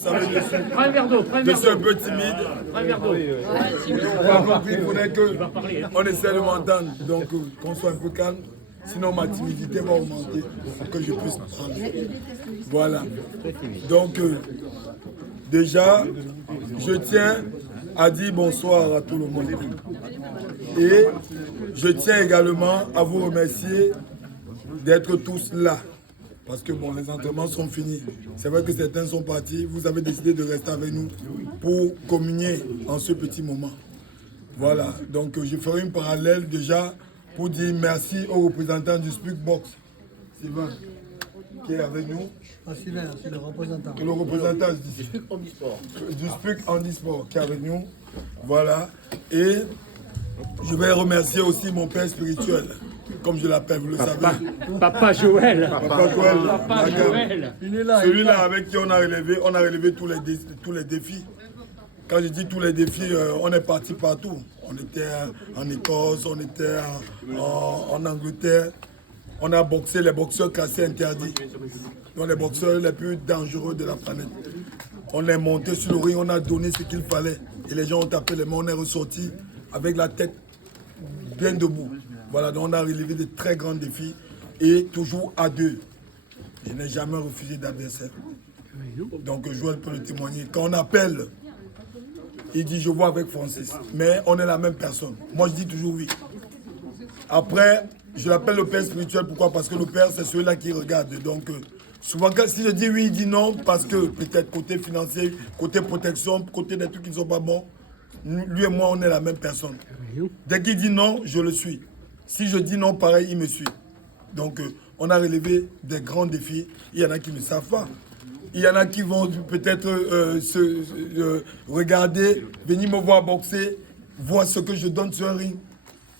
savez, Prends un verre d'eau, prends un je verre suis un d'eau. peu timide. Prends un verre d'eau. Par contre, il faudrait qu'on essaie de m'entendre, donc qu'on soit un peu calme. Sinon, ma timidité va augmenter pour que je puisse prendre. Voilà. Donc, déjà, je tiens à dire bonsoir à tout le monde. Et je tiens également à vous remercier d'être tous là. Parce que bon, les entraînements sont finis. C'est vrai que certains sont partis. Vous avez décidé de rester avec nous pour communier en ce petit moment. Voilà. Donc, je ferai une parallèle déjà pour dire merci aux représentants du SPUC Box. Sylvain, qui est avec nous. C'est le représentant. Le représentant du SPUC Handisport qui est avec nous. Voilà. Et je vais remercier aussi mon père spirituel, comme je l'appelle, vous le savez. Papa Joël. Papa Joël. Papa Joël. Celui-là avec qui on a relevé tous les défis. Quand je dis tous les défis, on est parti partout. On était en Écosse, on était en Angleterre. On a boxé les boxeurs classés interdits. Donc les boxeurs les plus dangereux de la planète. On est monté sur le ring, on a donné ce qu'il fallait. Et les gens ont tapé les mains, on est ressorti avec la tête bien debout. Voilà, donc on a relevé de très grands défis. Et toujours à deux. Je n'ai jamais refusé d'adversaire. Donc Joël peut le témoigner. Quand on appelle, il dit je vois avec Francis. Mais on est la même personne. Moi je dis toujours oui. Après, je l'appelle le père spirituel. Pourquoi? Parce que le père c'est celui-là qui regarde. Donc souvent si je dis oui, il dit non. Parce que peut-être côté financier, côté protection, côté des trucs qui ne sont pas bons. Lui et moi on est la même personne. Dès qu'il dit non, je le suis. Si je dis non, pareil, il me suit. Donc on a relevé des grands défis. Il y en a qui ne savent pas. Il y en a qui vont peut-être regarder, venir me voir boxer, voir ce que je donne sur un ring.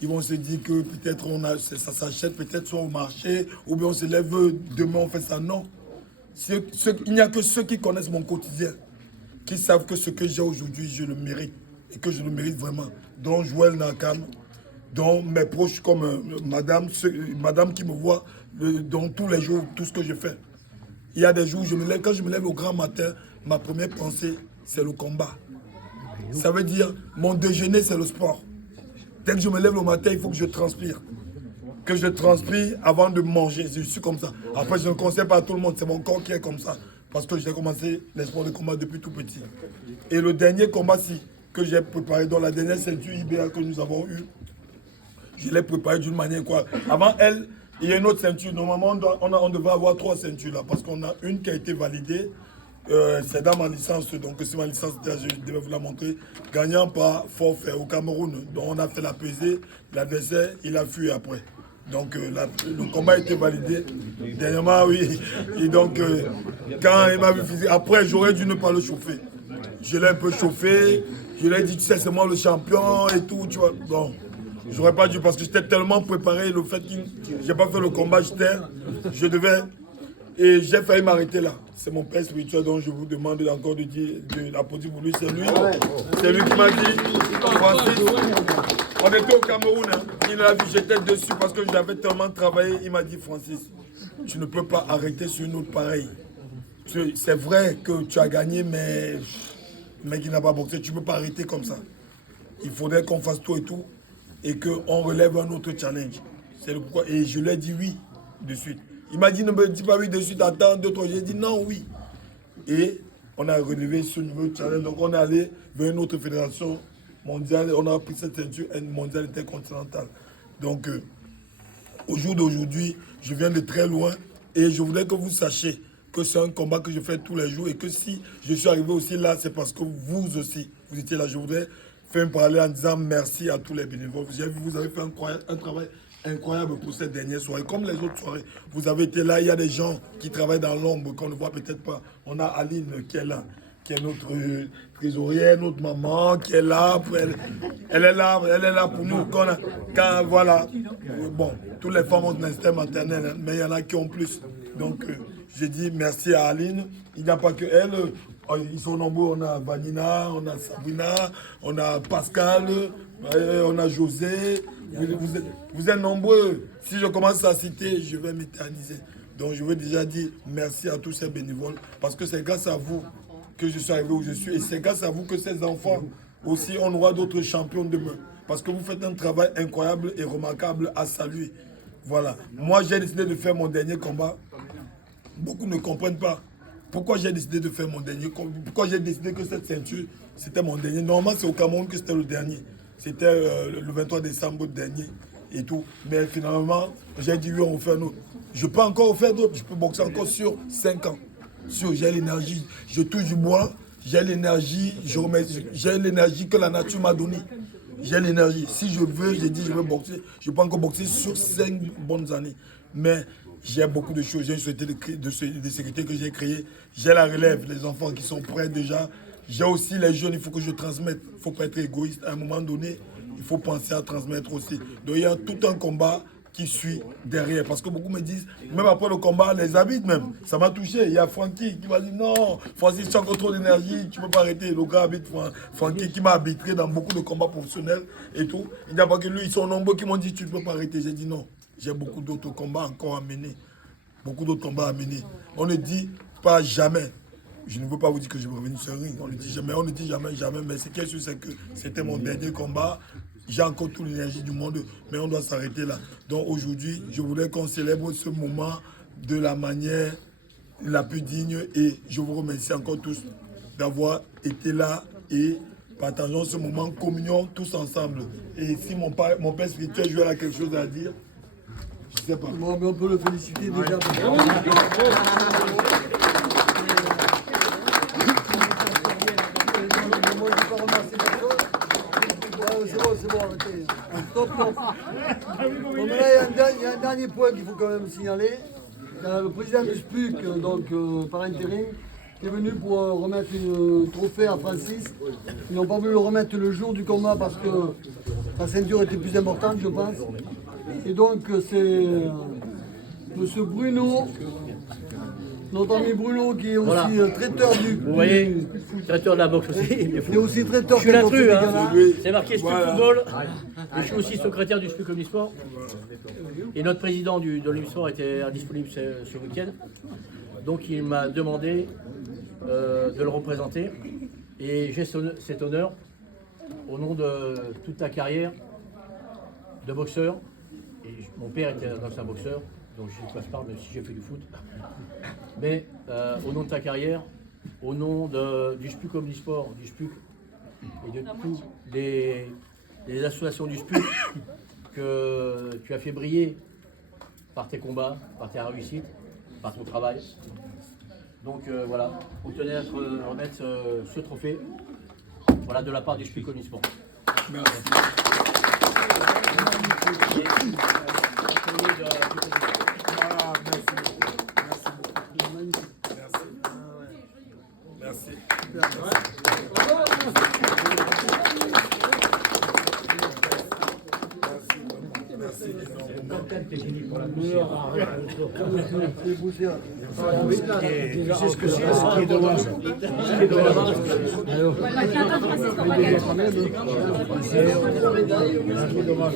Ils vont se dire que peut-être ça s'achète peut-être soit au marché, ou bien on se lève demain, on fait ça. Non. Il n'y a que ceux qui connaissent mon quotidien, qui savent que ce que j'ai aujourd'hui, je le mérite. Et que je le mérite vraiment. Dont Joël Nakam, dont mes proches comme madame qui me voit dans tous les jours, tout ce que je fais. Il y a des jours, quand je me lève au grand matin, ma première pensée, c'est le combat. Ça veut dire, mon déjeuner, c'est le sport. Dès que je me lève le matin, il faut que je transpire. Que je transpire avant de manger. Je suis comme ça. Après, je ne conseille pas à tout le monde. C'est mon corps qui est comme ça. Parce que j'ai commencé les sports de combat depuis tout petit. Et le dernier combat que j'ai préparé, dans la dernière ceinture IBA que nous avons eue, je l'ai préparé d'une manière quoi. Avant elle, il y a une autre ceinture. Normalement, on devrait avoir 3 ceintures là. Parce qu'on a une qui a été validée. C'est dans ma licence. Donc, c'est ma licence, je devais vous la montrer. Gagnant par forfait au Cameroun. Donc, on a fait la pesée. L'adversaire, il a fui après. Donc, le combat a été validé. Dernièrement, oui. Et donc, quand il m'a vu physique, après, j'aurais dû ne pas le chauffer. Je l'ai un peu chauffé. Je lui ai dit, tu sais, c'est moi le champion et tout, tu vois. Bon. J'aurais pas dû parce que j'étais tellement préparé, le fait que j'ai pas fait le combat, je devais, et j'ai failli m'arrêter là. C'est mon père spirituel dont je vous demande encore de l'applaudir pour lui, c'est lui. C'est lui qui m'a dit, Francis, on était au Cameroun, hein. Il a vu, j'étais dessus parce que j'avais tellement travaillé, il m'a dit, Francis, tu ne peux pas arrêter sur une autre pareille. C'est vrai que tu as gagné, mais le mec qui n'a pas boxé, tu ne peux pas arrêter comme ça. Il faudrait qu'on fasse tout et tout. Et qu'on relève un autre challenge. C'est le pourquoi. Et je lui ai dit oui de suite. Il m'a dit ne me dis pas oui de suite, attends 2-3. J'ai dit non, oui. Et on a relevé ce nouveau challenge. Donc on est allé vers une autre fédération mondiale. On a pris cette ceinture mondiale intercontinentale. Donc au jour d'aujourd'hui, je viens de très loin. Et je voudrais que vous sachiez que c'est un combat que je fais tous les jours. Et que si je suis arrivé aussi là, c'est parce que vous aussi, vous étiez là. Je voudrais faire un parallèle en disant merci à tous les bénévoles. Vous avez fait un travail incroyable pour cette dernière soirée. Comme les autres soirées, vous avez été là. Il y a des gens qui travaillent dans l'ombre qu'on ne voit peut-être pas. On a Aline qui est là, qui est notre trésorière, notre maman qui est là. Elle est là pour nous. Quand voilà, bon, toutes les femmes ont un instinct maternel, hein, mais il y en a qui ont plus. Donc, j'ai dit merci à Aline. Il n'y a pas que elle. Ils sont nombreux, on a Vanina, on a Sabrina, on a Pascal, on a José. Vous êtes nombreux. Si je commence à citer, je vais m'éterniser. Donc je veux déjà dire merci à tous ces bénévoles parce que c'est grâce à vous que je suis arrivé où je suis. Et c'est grâce à vous que ces enfants aussi, on aura d'autres champions demain. Parce que vous faites un travail incroyable et remarquable à saluer. Voilà. Moi, j'ai décidé de faire mon dernier combat. Beaucoup ne comprennent pas. Pourquoi j'ai décidé de faire mon dernier combat? Pourquoi j'ai décidé que cette ceinture, c'était mon dernier? Normalement, c'est au Cameroun que c'était le dernier. C'était le 23 décembre dernier et tout. Mais finalement, j'ai dit oui, on fait un autre. Je peux encore faire d'autres. Je peux boxer encore sur 5 ans. J'ai l'énergie. Je touche du bois. J'ai l'énergie. J'ai l'énergie que la nature m'a donnée. J'ai l'énergie. Si je veux, j'ai dit je veux boxer. Je peux encore boxer sur 5 bonnes années. Mais j'ai beaucoup de choses. J'ai une société de sécurité que j'ai créée. J'ai la relève, les enfants qui sont prêts déjà. J'ai aussi les jeunes, il faut que je transmette. Il ne faut pas être égoïste. À un moment donné, il faut penser à transmettre aussi. Donc il y a tout un combat qui suit derrière. Parce que beaucoup me disent, même après le combat, les arbitres même, ça m'a touché. Il y a Francky qui m'a dit, non, Francis, tu as encore trop d'énergie, tu ne peux pas arrêter. Le gars arbitre, Francky, qui m'a arbitré dans beaucoup de combats professionnels et tout. Il n'y a pas que lui, ils sont nombreux qui m'ont dit, tu ne peux pas arrêter. J'ai dit non, j'ai beaucoup d'autres combats encore à mener. Beaucoup d'autres combats à mener. On ne dit pas jamais. Je ne veux pas vous dire que je vais revenir sur le ring. On ne dit jamais, jamais. Mais ce qui est sûr, c'est que c'était mon dernier combat. J'ai encore toute l'énergie du monde, mais on doit s'arrêter là. Donc aujourd'hui, je voulais qu'on célèbre ce moment de la manière la plus digne. Et je vous remercie encore tous d'avoir été là et partageons ce moment, communion tous ensemble. Et si mon père spirituel a quelque chose à dire, je ne sais pas. Bon, mais on peut le féliciter déjà. C'est bon, arrêtez. Stop. Bon, mais là, il y a un dernier point qu'il faut quand même signaler. Il y a le président du SPUC, donc par intérim, qui est venu pour remettre un trophée à Francis. Ils n'ont pas voulu le remettre le jour du combat parce que la ceinture était plus importante, je pense. Et donc, c'est monsieur Bruno, notre ami Bruno, qui est aussi traiteur du... Vous voyez, traiteur de la boxe aussi. Il est aussi traiteur. Je suis la true, hein. Oui. C'est marqué SPUC Football. Et je suis aussi secrétaire du SPUC Omnisport. Et notre président de l'Omnisport était indisponible ce week-end. Donc il m'a demandé de le représenter. Et j'ai cet honneur, au nom de toute ta carrière de boxeur. Et mon père était un boxeur, donc je sais de quoi je parle, même si j'ai fait du foot. Mais au nom de ta carrière, au nom du SPUC Omnisport, du SPUC et de toutes les associations du SPUC que tu as fait briller par tes combats, par ta réussite, par ton travail. Donc voilà, on tenait à te remettre ce trophée, voilà, de la part du SPUC Omnisport. Merci. Merci. Tu sais ce que c'est, ce qui est dommage. Ce qui est dommage.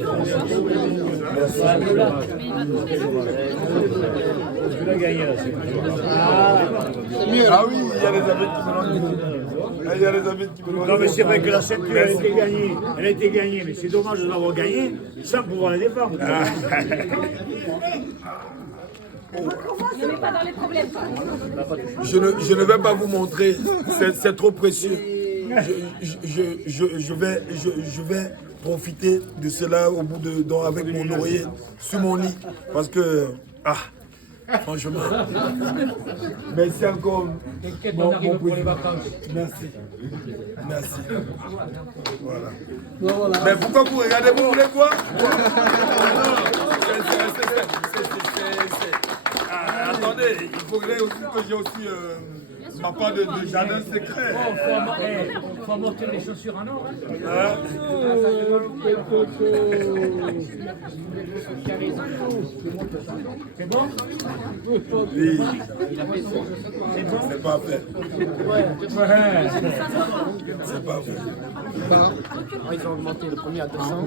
Tu l'as gagné là, c'est Ah oui, il y a les amis qui me l'ont dit. Il y a les amis qui me l'ont dit. Non mais c'est vrai que la ceinture elle a été gagnée, mais c'est dommage de l'avoir gagnée sans pouvoir la défendre. Ne mets pas dans les problèmes. Je ne vais pas vous montrer, c'est trop précieux. Je vais profiter de cela au bout avec mon oreiller sur mon lit. Parce que, franchement, merci encore. T'inquiète, on arrive pour les vacances. Merci. Voilà. Voilà. Mais pourquoi vous regardez, vous voulez quoi? Attendez, il faudrait aussi que j'ai aussi ma part de jardin secret. Faut monter les chaussures en or. C'est bon? Oui. C'est pas fait. C'est pas fait. Ils ont augmenté le premier à 200.